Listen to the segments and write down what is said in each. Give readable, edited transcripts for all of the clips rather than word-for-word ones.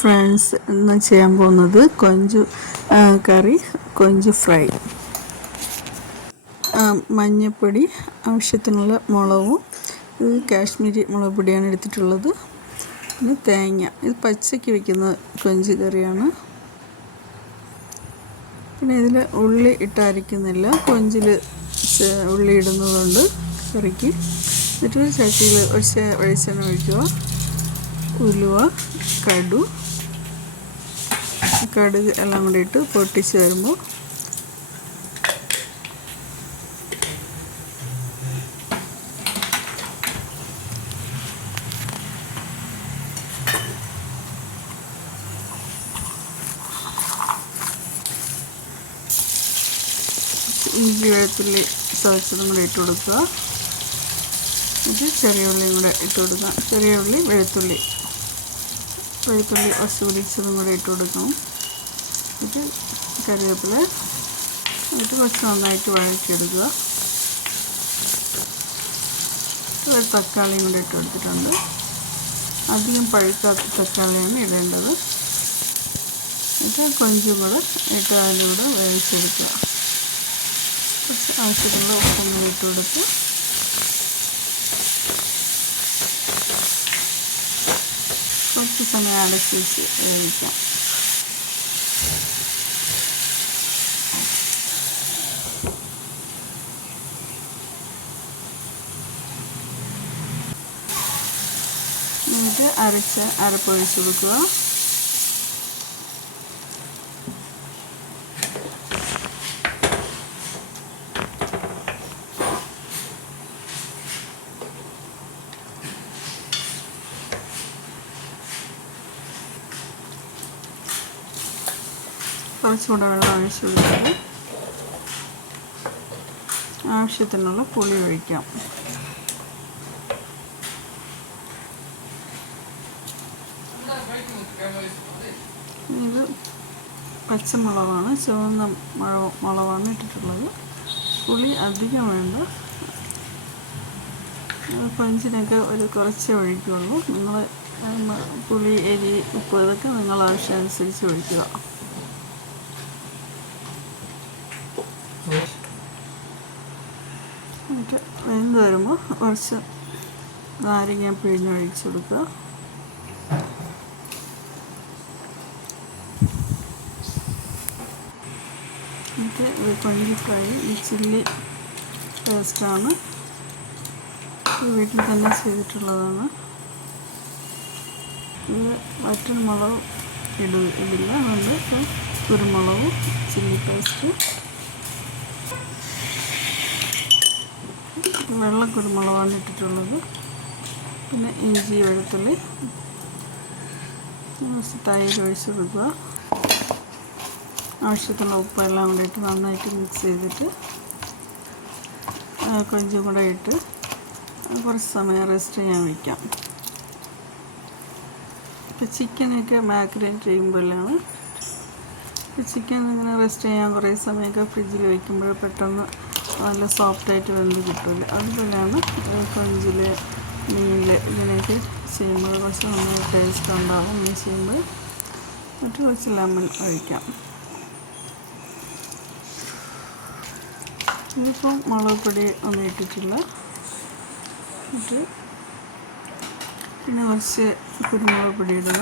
Friends, ഇന്ന് ചെയ്യാൻ പോകുന്നത് കൊഞ്ച് കറി, കൊഞ്ച് ഫ്രൈ. മഞ്ഞൾപ്പൊടി, ആവശ്യത്തിനുള്ള മുളകും, ഇത് കാശ്മീരി മുളക് പൊടിയാണ് എടുത്തിട്ടുള്ളത്. പിന്നെ തേങ്ങ, ഇത് പച്ചയ്ക്ക് വയ്ക്കുന്ന കൊഞ്ച് കറിയാണ്. പിന്നെ ഇതിൽ ഉള്ളി ഇട്ടരയ്ക്കുന്നില്ല, കൊഞ്ചിൽ ഉള്ളി ഇടുന്നതുകൊണ്ട് കറിക്ക്. എന്നിട്ട് ചട്ടിയിൽ വെളിച്ചെണ്ണ ഒഴിക്കുക, ഉലുവ, കടുക് എല്ലാം കൂടി ഇട്ട് പൊട്ടിച്ച് വരുമ്പോൾ ഇഞ്ചി വെളുത്തുള്ളി ചതച്ചതും കൂടി ഇട്ട് കൊടുക്കുക. ഇത് ചെറിയ ഉള്ളിയും കൂടെ ഇട്ട് കൊടുക്കുക. ചെറിയ ഉള്ളി, വെളുത്തുള്ളി പൊടിച്ചതും കൂടെ ഇട്ട് കൊടുക്കണം. ഇത് കറിവേപ്പില എന്നിട്ട് കുറച്ച് നന്നായിട്ട് വഴറ്റിയെടുക്കുക. ഒരു തക്കാളിയും കൂടെ ഇട്ട് കൊടുത്തിട്ടുണ്ട്. അധികം പഴുത്ത തക്കാളിയാണ് ഇടേണ്ടത്. എന്നിട്ട് കൊഞ്ചും കൂടെ ഇട്ട് അതിലൂടെ വേവിച്ചെടുക്കുക. കുറച്ച് ആവശ്യത്തിനുള്ള ഉപ്പും കൂടി ഇട്ട് കൊടുത്ത് കുറച്ച് സമയം അടച്ച് വെച്ച് വേവിക്കാം. എന്നിട്ട് അരപ്പൊഴിച്ച് കൊടുക്കുക. കുറച്ചുകൂടെ വെള്ളം ഒഴിച്ച് കൊടുത്തിട്ട് ആവശ്യത്തിനുള്ള പുളി ഒഴിക്കാം. ഇത് പച്ചമുളകാണ്, ചുവന്ന മുളകാണ് ഇട്ടിട്ടുള്ളത്. പുളി അധികം വേണ്ട, കൊഞ്ചിനൊക്കെ കുറച്ചേ ഒഴിക്കുള്ളൂ. നിങ്ങൾ പുളി, എരി, ഉപ്പ് ഇതൊക്കെ നിങ്ങൾ ആവശ്യമനുസരിച്ച് ഒഴിക്കുക. എന്നിട്ട് വെന്ത് വരുമ്പോൾ കുറച്ച് നാരങ്ങ പിഴിഞ്ഞൊഴിച്ച് കൊടുക്കുക. എന്നിട്ട് ഇത് കൊഞ്ച് ഫ്രൈ, ഈ ചില്ലി പേസ്റ്റാണ്, വീട്ടിൽ തന്നെ ചെയ്തിട്ടുള്ളതാണ്. ഇത് വറ്റൽമുളക് ഇടില്ല, അതുകൊണ്ട് കുരുമുളകും ചില്ലി പേസ്റ്റ്, വെള്ള കുരുമുളകാണ് ഇട്ടിട്ടുള്ളത്. പിന്നെ ഇഞ്ചി, വെളുത്തുള്ളി, തൈര് ഒഴിച്ച് കൊടുക്കുക. ആവശ്യത്തിനുള്ള ഉപ്പെല്ലാം കൂടി ഇട്ട് നന്നായിട്ട് മിക്സ് ചെയ്തിട്ട് കൊഞ്ചും കൂടെ ഇട്ട് കുറച്ച് സമയം റെസ്റ്റ് ചെയ്യാൻ വയ്ക്കാം. ഇപ്പോൾ ചിക്കനൊക്കെ മാഗ്നേറ്റ് ചെയ്യുമ്പോഴാണ്, ചിക്കൻ ഇങ്ങനെ റെസ്റ്റ് ചെയ്യാൻ കുറേ സമയമൊക്കെ ഫ്രിഡ്ജിൽ വയ്ക്കുമ്പോൾ പെട്ടെന്ന് നല്ല സോഫ്റ്റായിട്ട് വെന്ത് കിട്ടില്ല. അതുപോലെയാണ് കൊഞ്ചിൽ, മീനിൽ ഇതിനൊക്കെ ചെയ്യുമ്പോൾ കുറച്ച് നന്നായി ടേസ്റ്റ് ഉണ്ടാകും. മീൻ ചെയ്യുമ്പോൾ എന്നിട്ട് കുറച്ച് ലെമൺ ഒഴിക്കാം. ഇതിപ്പോൾ മുളക് പൊടി ഒന്നും ഇട്ടിട്ടില്ല. എന്നിട്ട് പിന്നെ കുറച്ച് കുരുമുളക് പൊടി ഇടുക.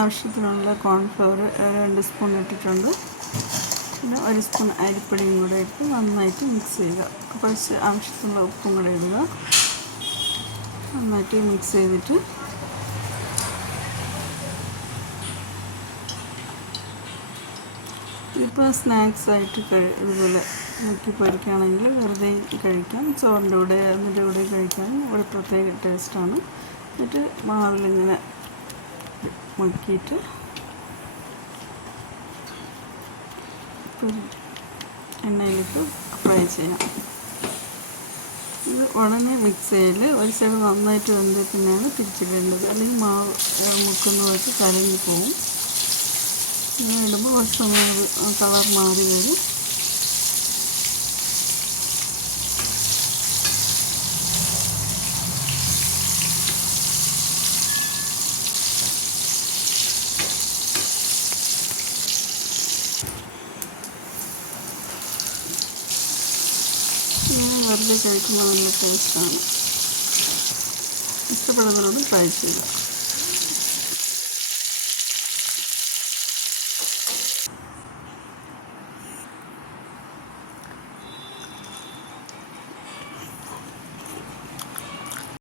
ആവശ്യത്തിനുള്ള കോൺഫ്ലവർ 2 സ്പൂൺ ഇട്ടിട്ടുണ്ട്. പിന്നെ 1 സ്പൂൺ അരിപ്പൊടിയും കൂടെ ഇട്ട് നന്നായിട്ട് മിക്സ് ചെയ്യുക. കുറച്ച് ആവശ്യത്തിനുള്ള ഉപ്പും കൂടെ ഇടുക. നന്നായിട്ട് മിക്സ് ചെയ്തിട്ട് ഇപ്പോൾ സ്നാക്സായിട്ട് ഇതുപോലെ മുക്കി പൊരിക്കുകയാണെങ്കിൽ വെറുതെ കഴിക്കാം, ചോറിൻ്റെ കൂടെ അതിൻ്റെ കൂടെ കഴിക്കാൻ ഒരു പ്രത്യേക ടേസ്റ്റാണ്. എന്നിട്ട് മാവിലിങ്ങനെ മുക്കിയിട്ട് എണ്ണയിലിട്ട് ഫ്രൈ ചെയ്യാം. ഇത് ഉടനെ മിക്സ് ചെയ്യൽ, ഒരു സൈഡ് നന്നായിട്ട് വെന്ത് പിന്നെയാണ് തിരിച്ചിടേണ്ടത്, അല്ലെങ്കിൽ മാവ് മുക്കുന്നതൊക്കെ കലങ്ങി പോവും. ഇങ്ങനെ ഇടുമ്പോൾ കുറച്ച് സമയം കളർ മാറി വരും. വെറുതെ കഴിക്കുമ്പോൾ നല്ല ടേസ്റ്റാണ്. ഇഷ്ടപ്പെടുന്നവരോട് ട്രൈ ചെയ്യുക.